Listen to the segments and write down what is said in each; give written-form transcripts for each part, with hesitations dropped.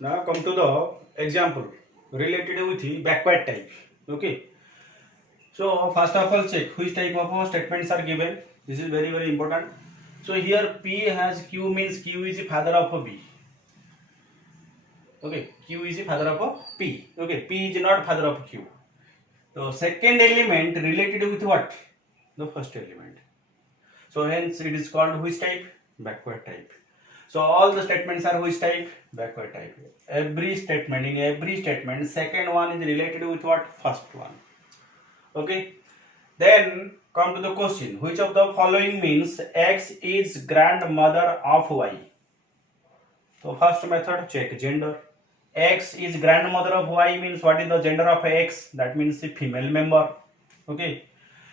Now come to the example related with the backward type. Okay. So first of all check which type of statements are given. This is very important. So here P has Q means Q is the father of B. Okay. Q is the father of P. Okay. P is not father of Q. So second element related with what? The first element. So hence it is called which type? Backward type. So all the statements are which type? Backward type. Every statement, in every statement, second one is related with what? First one. Okay. Then come to the question. Which of the following means X is grandmother of Y? So first method, check gender. X is grandmother of Y means what is the gender of X? That means the female member. Okay.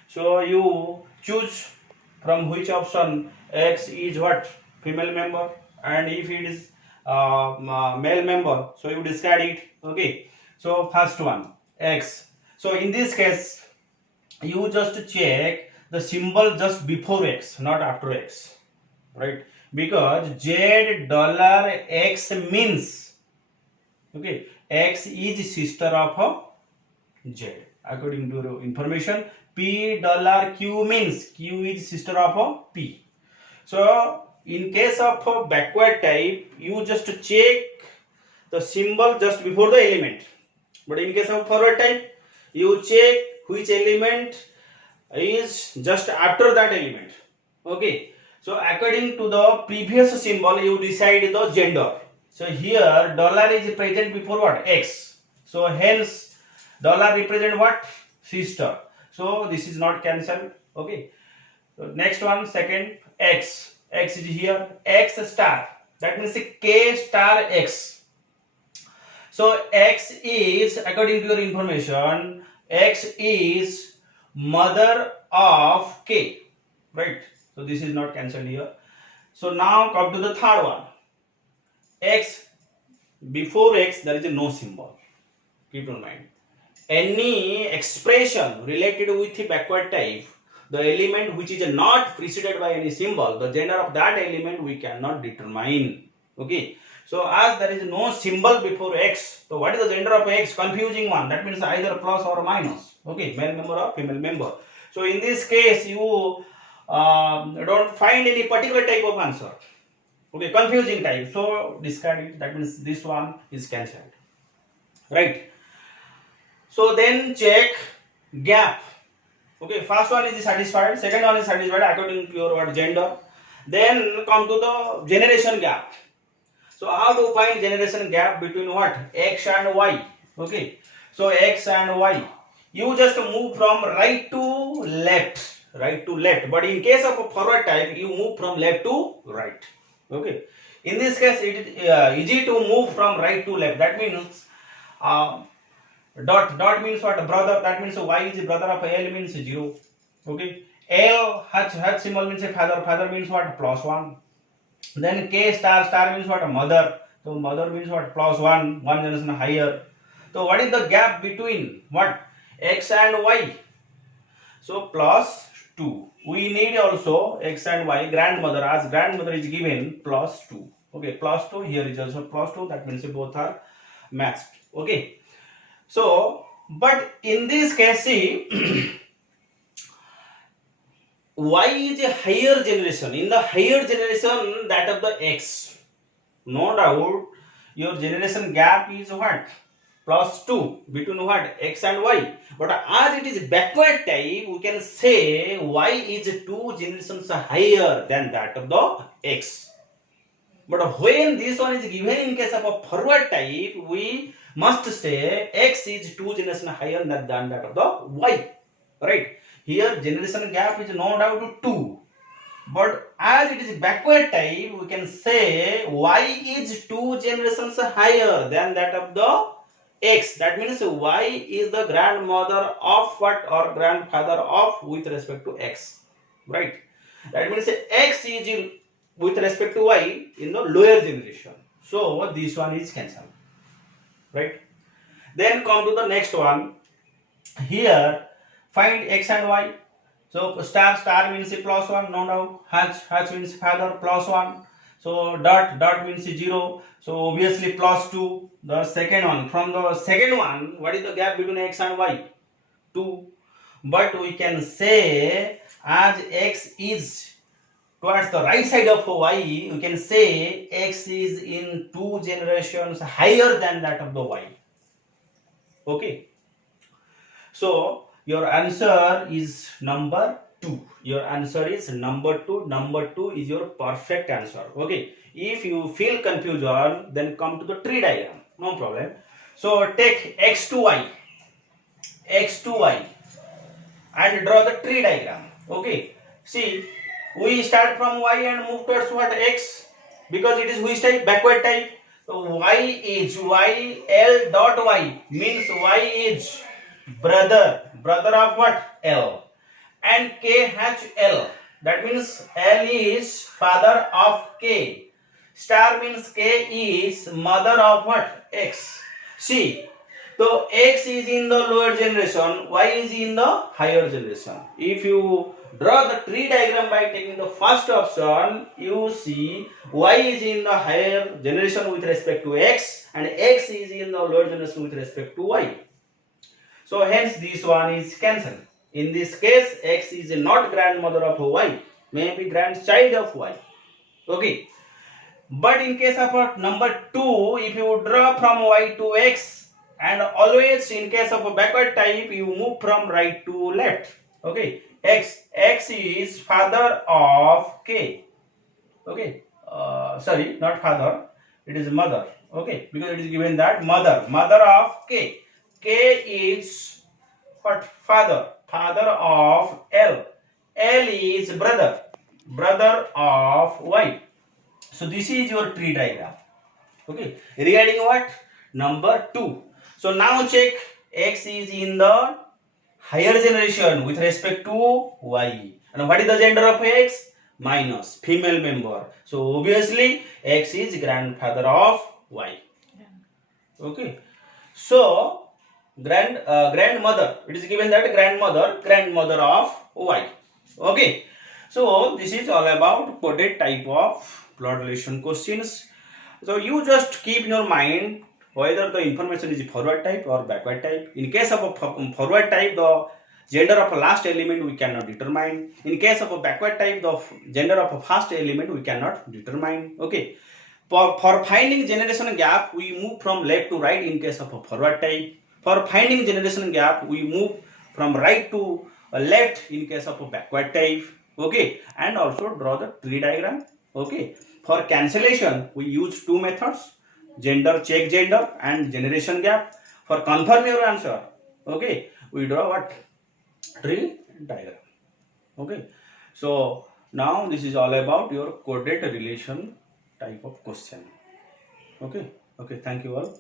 So you choose from which option X is what? Female member, and if it is male member, so you discard it. Okay. So first one X. So in this case you just check the symbol just before X, not after X, right? Because Z dollar X means, okay, X is sister of Z. According to the information, P dollar Q means Q is sister of P. So in case of backward type, you just check the symbol just before the element. But in case of forward type, you check which element is just after that element. Okay. So according to the previous symbol, you decide the gender. So here dollar is present before what? X. So hence dollar represent what? Sister. So this is not cancelled. Okay. So next one, second X. X is here. X star. That means K star X. So X is, according to your information, X is mother of K. Right. So this is not cancelled here. So now come to the third one. X. Before X there is no symbol. Keep in mind. Any expression related with the backward type, the element which is not preceded by any symbol, the gender of that element we cannot determine. Okay. So as there is no symbol before X, so what is the gender of X? Confusing one. That means either plus or minus. Okay. Male member or female member. So in this case you don't find any particular type of answer. Okay. Confusing type. So discard it. That means this one is cancelled. Right. So then check gap. Okay, first one is satisfied, second one is satisfied according to your what gender. Then come to the generation gap. So how to find generation gap between what? X and Y. Okay. So X and Y. You just move from right to left. Right to left. But in case of a forward type, you move from left to right. Okay. In this case, it is easy to move from right to left. That means dot means what? Brother. That means Y is the brother of L means 0. Okay. L H symbol means a father. Father means what? +1. Then K star means what? Mother. So mother means what? +1. One generation higher. So what is the gap between what? X and Y? So +2. We need also X and Y grandmother, as grandmother is given +2. Okay, +2. Here is also +2. That means both are matched. Okay. So, but in this case, see, Y is a higher generation. In the higher generation, that of the X. No doubt, your generation gap is what? +2 between what? X and Y. But as it is backward type, we can say Y is 2 generations higher than that of the X. But when this one is given in case of a forward type, we must say X is 2 generations higher than that of the Y. Right? Here generation gap is no doubt 2. But as it is backward type, we can say Y is 2 generations higher than that of the X. That means Y is the grandmother of what, or grandfather of with respect to X. Right? That means X is with respect to Y in the lower generation. So this one is cancelled. Right? Then come to the next one. Here find X and Y. So star means +1, no doubt. H means father +1. So dot means 0. So obviously plus 2. The second one, from the second one, what is the gap between x and y? 2. But we can say as x is towards the right side of y, we can say x is in 2 generations higher than that of the y. Okay. So your answer is number 2. Your answer is number 2. Number 2 is your perfect answer. Okay. If you feel confusion, then come to the tree diagram. No problem. So take x to y, and draw the tree diagram. Okay. See, we start from y and move towards what? X, because it is which type? Backward type. So y is y l dot y means y is brother of what? L, and k h l, that means L is father of k, star means k is mother of what? X. See, so x is in the lower generation, y is in the higher generation. If you draw the tree diagram by taking the first option, you see y is in the higher generation with respect to x, and x is in the lower generation with respect to y. So hence this one is cancelled. In this case, x is not grandmother of y, maybe grandchild of y. Okay. But in case of number 2, if you draw from y to x, and always in case of a backward type, you move from right to left. Okay. X is father of k. Okay. Sorry, not father. It is mother. Okay. Because it is given that mother of k. K is what? Father of L. L is brother of Y. So this is your tree diagram. Okay. Regarding what? Number 2. So now check, x is in the higher generation with respect to y. And what is the gender of x? Minus, female member. So obviously x is grandfather of y. Okay. So grandmother, it is given that grandmother of y. Okay. So this is all about coded type of blood relation questions. So you just keep in your mind whether the information is forward type or backward type. In case of a forward type, the gender of a last element we cannot determine. In case of a backward type, the gender of a first element we cannot determine. Okay. For finding generation gap, we move from left to right in case of a forward type. For finding generation gap, we move from right to left in case of a backward type. Okay. And also draw the tree diagram. Okay. For cancellation, we use 2 methods: check gender and generation gap. For confirm your answer, okay, we draw what? Tree diagram. Okay. So now this is all about your coded relation type of question. Okay. Okay. Thank you all.